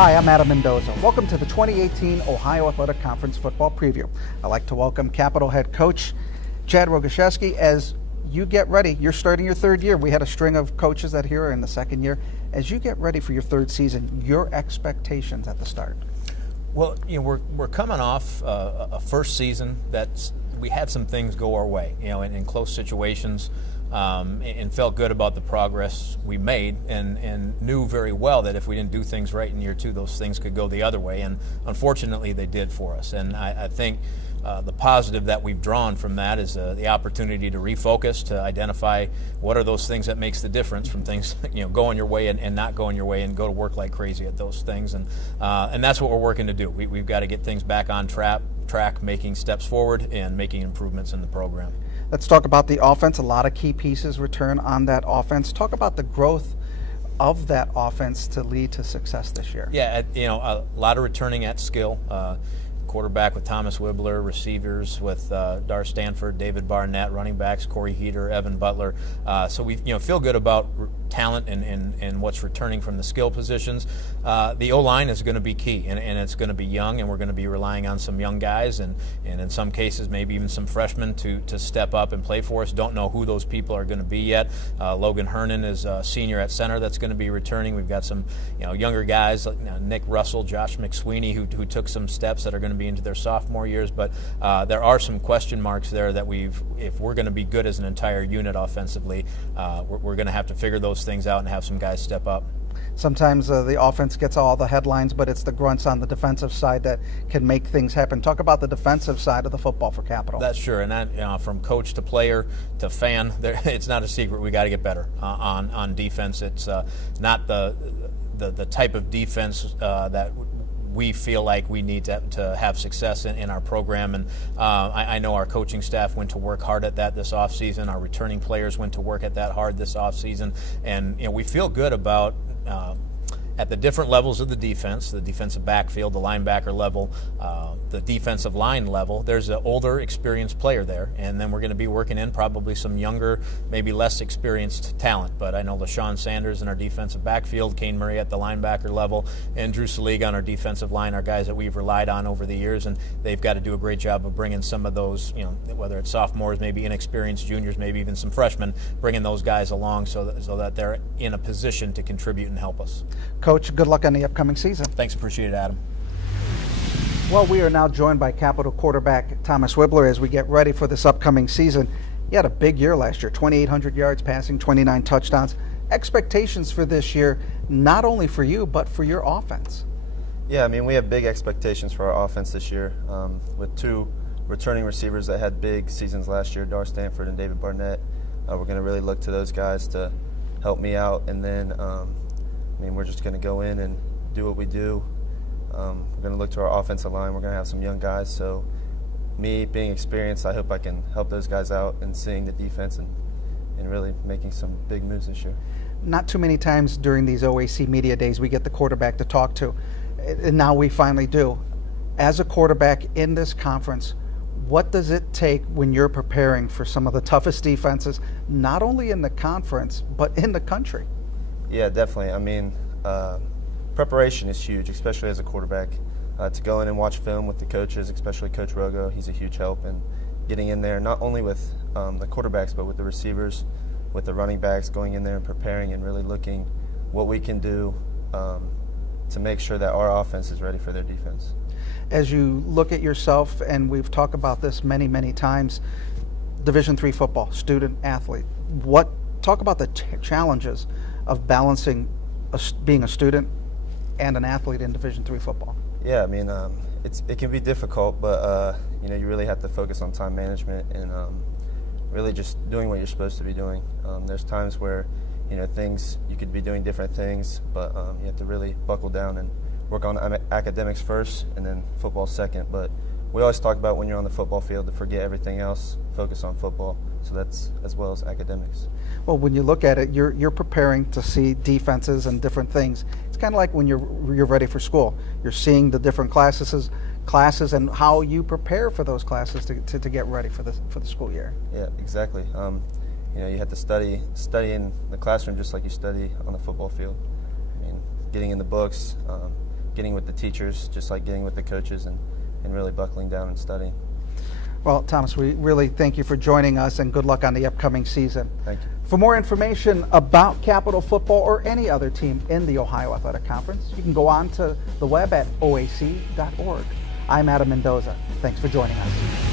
Hi, I'm Adam Mendoza. Welcome to the 2018 Ohio Athletic Conference Football Preview. I'd like to welcome Capital head coach Chad Rogosheske. As you get ready, you're starting your third year. We had a string of coaches that here are in the second year. As you get ready for your third season, your expectations at the start? Well, we're coming off a first season that's we had some things go our way, in close situations. And felt good about the progress we made and knew very well that if we didn't do things right in year two, those things could go the other way. And unfortunately, they did for us. And I think the positive that we've drawn from that is the opportunity to refocus, to identify what are those things that makes the difference from things going your way and not going your way, and go to work like crazy at those things. And that's what we're working to do. We've got to get things back on track, making steps forward and making improvements in the program. Let's talk about the offense. A lot of key pieces return on that offense. Talk about the growth of that offense to lead to success this year. Yeah, a lot of returning at skill. Quarterback with Thomas Wibbeler, receivers with Dar Stanford, David Barnett, running backs Corey Heater, Evan Butler. So we feel good about talent and what's returning from the skill positions. The O-line is going to be key, and it's going to be young, and we're going to be relying on some young guys and in some cases maybe even some freshmen to step up and play for us. Don't know who those people are going to be yet. Logan Hernan is a senior at center that's going to be returning. We've got some younger guys like Nick Russell, Josh McSweeney who took some steps that are going to be into their sophomore years, but there are some question marks there that if we're going to be good as an entire unit offensively, we're going to have to figure those things out and have some guys step up. Sometimes the offense gets all the headlines, but it's the grunts on the defensive side that can make things happen. Talk about the defensive side of the football for Capital. That's sure, and that from coach to player to fan, it's not a secret. We got to get better on defense. It's not the type of defense that we feel like we need to have success in our program. And I know our coaching staff went to work hard at that this offseason. Our returning players went to work at that hard this offseason. And we feel good about at the different levels of the defense, the defensive backfield, the linebacker level, the defensive line level. There's an older, experienced player there, and then we're going to be working in probably some younger, maybe less experienced talent. But I know LaShawn Sanders in our defensive backfield, Kane Murray at the linebacker level, and Drew Saliga on our defensive line are guys that we've relied on over the years, and they've got to do a great job of bringing some of those, whether it's sophomores, maybe inexperienced juniors, maybe even some freshmen, bringing those guys along so that they're in a position to contribute and help us. Coach, good luck on the upcoming season. Thanks, appreciate it, Adam. Well, we are now joined by Capital quarterback Thomas Wibbeler as we get ready for this upcoming season. He had a big year last year, 2,800 yards passing, 29 touchdowns. Expectations for this year, not only for you, but for your offense. Yeah, we have big expectations for our offense this year with two returning receivers that had big seasons last year, Dar Stanford and David Barnett. We're going to really look to those guys to help me out, and then we're just going to go in and do what we do. We're going to look to our offensive line. We're going to have some young guys. So me being experienced, I hope I can help those guys out and seeing the defense and really making some big moves this year. Not too many times during these OAC media days we get the quarterback to talk to, and now we finally do. As a quarterback in this conference, what does it take when you're preparing for some of the toughest defenses, not only in the conference, but in the country? Yeah, definitely. Preparation is huge, especially as a quarterback. To go in and watch film with the coaches, especially Coach Rogo, he's a huge help in getting in there, not only with the quarterbacks, but with the receivers, with the running backs, going in there and preparing and really looking what we can do to make sure that our offense is ready for their defense. As you look at yourself, and we've talked about this many, many times, Division III football, student athlete, talk about the challenges of balancing being a student and an athlete in Division III football. Yeah, it can be difficult, but you really have to focus on time management and really just doing what you're supposed to be doing. There's times where you could be doing different things, but you have to really buckle down and work on academics first and then football second. But we always talk about when you're on the football field to forget everything else, focus on football. So that's as well as academics. Well, when you look at it, you're preparing to see defenses and different things. It's kind of like when you're ready for school. You're seeing the different classes and how you prepare for those classes to get ready for the school year. Yeah, exactly. You have to study in the classroom just like you study on the football field. Getting in the books, getting with the teachers, just like getting with the coaches, and really buckling down and studying. Well, Thomas, we really thank you for joining us, and good luck on the upcoming season. Thank you. For more information about Capital Football or any other team in the Ohio Athletic Conference, you can go on to the web at oac.org. I'm Adam Mendoza. Thanks for joining us.